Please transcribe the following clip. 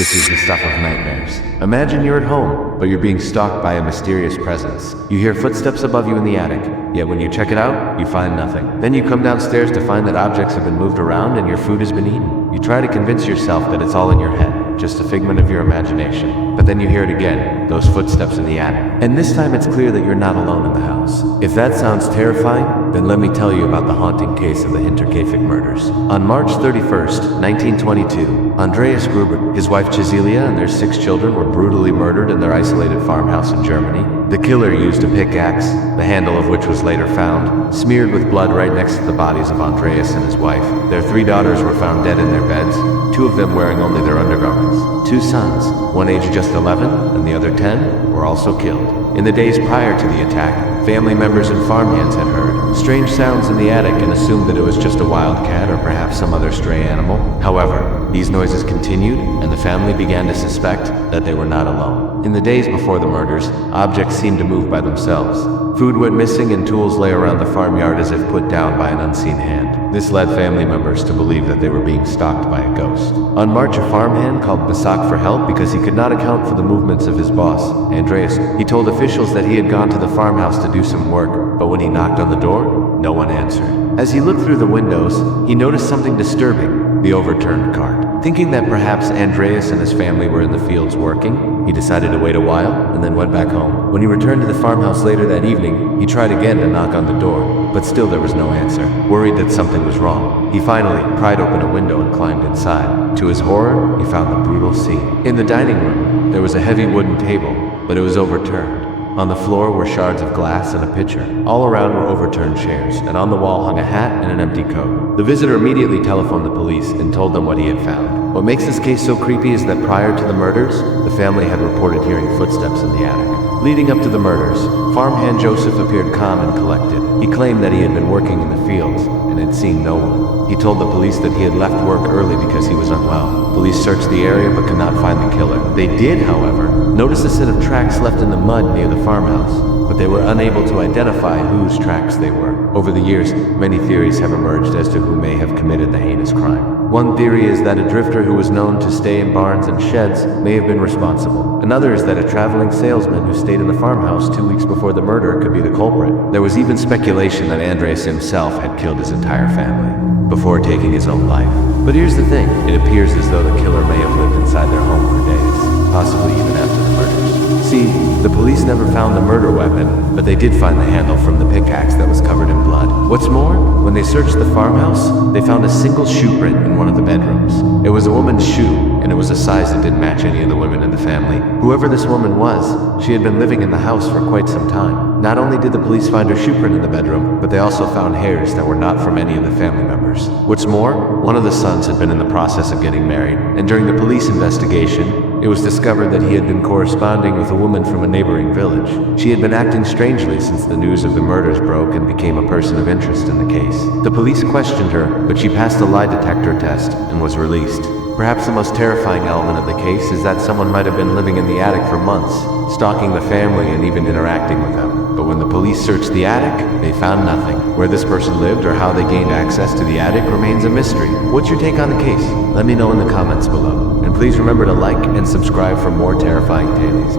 This is the stuff of nightmares. Imagine you're at home, but you're being stalked by a mysterious presence. You hear footsteps above you in the attic, yet when you check it out, you find nothing. Then you come downstairs to find that objects have been moved around and your food has been eaten. You try to convince yourself that it's all in your head, just a figment of your imagination. But then you hear it again, those footsteps in the attic. And this time it's clear that you're not alone in the house. If that sounds terrifying, then let me tell you about the haunting case of the Hinterkaifeck Murders. On March 31st, 1922, Andreas Gruber, his wife Cecilia, and their 6 children were brutally murdered in their isolated farmhouse in Germany. The killer used a pickaxe, the handle of which was later found, smeared with blood right next to the bodies of Andreas and his wife. Their 3 daughters were found dead in their beds, 2 of them wearing only their undergarments. 2 sons, one aged just 11 and the other 10, were also killed. In the days prior to the attack, family members and farmhands had heard strange sounds in the attic and assumed that it was just a wild cat or perhaps some other stray animal. However, these noises continued, and the family began to suspect that they were not alone. In the days before the murders, objects seemed to move by themselves. Food went missing and tools lay around the farmyard as if put down by an unseen hand. This led family members to believe that they were being stalked by a ghost. On March, a farmhand called Basak for help because he could not account for the movements of his boss, Andreas. He told officials that he had gone to the farmhouse to do some work, but when he knocked on the door, no one answered. As he looked through the windows, he noticed something disturbing: the overturned cart. Thinking that perhaps Andreas and his family were in the fields working, he decided to wait a while and then went back home. When he returned to the farmhouse later that evening, he tried again to knock on the door, but still there was no answer. Worried that something was wrong, he finally pried open a window and climbed inside. To his horror, he found the brutal scene. In the dining room, there was a heavy wooden table, but it was overturned. On the floor were shards of glass and a pitcher. All around were overturned chairs, and on the wall hung a hat and an empty coat. The visitor immediately telephoned the police and told them what he had found. What makes this case so creepy is that prior to the murders, the family had reported hearing footsteps in the attic. Leading up to the murders, farmhand Joseph appeared calm and collected. He claimed that he had been working in the fields and had seen no one. He told the police that he had left work early because he was unwell. Police searched the area but could not find the killer. They did, however, notice a set of tracks left in the mud near the farmhouse, but they were unable to identify whose tracks they were. Over the years, many theories have emerged as to who may have committed the heinous crime. One theory is that a drifter who was known to stay in barns and sheds may have been responsible. Another is that a traveling salesman who stayed in the farmhouse 2 weeks before the murder could be the culprit. There was even speculation that Andreas himself had killed his entire family before taking his own life. But here's the thing, it appears as though the killer may have lived inside their home for days, possibly even after the murders. See, the police never found the murder weapon, but they did find the handle from the pickaxe that was covered in blood. What's more, when they searched the farmhouse, they found a single shoe print in one of the bedrooms. It was a woman's shoe, and it was a size that didn't match any of the women in the family. Whoever this woman was, she had been living in the house for quite some time. Not only did the police find her shoe print in the bedroom, but they also found hairs that were not from any of the family members. What's more, one of the sons had been in the process of getting married, and during the police investigation, it was discovered that he had been corresponding with a woman from a neighboring village. She had been acting strangely since the news of the murders broke and became a person of interest in the case. The police questioned her, but she passed a lie detector test and was released. Perhaps the most terrifying element of the case is that someone might have been living in the attic for months, stalking the family and even interacting with them. But when the police searched the attic, they found nothing. Where this person lived or how they gained access to the attic remains a mystery. What's your take on the case? Let me know in the comments below. And please remember to like and subscribe for more terrifying tales.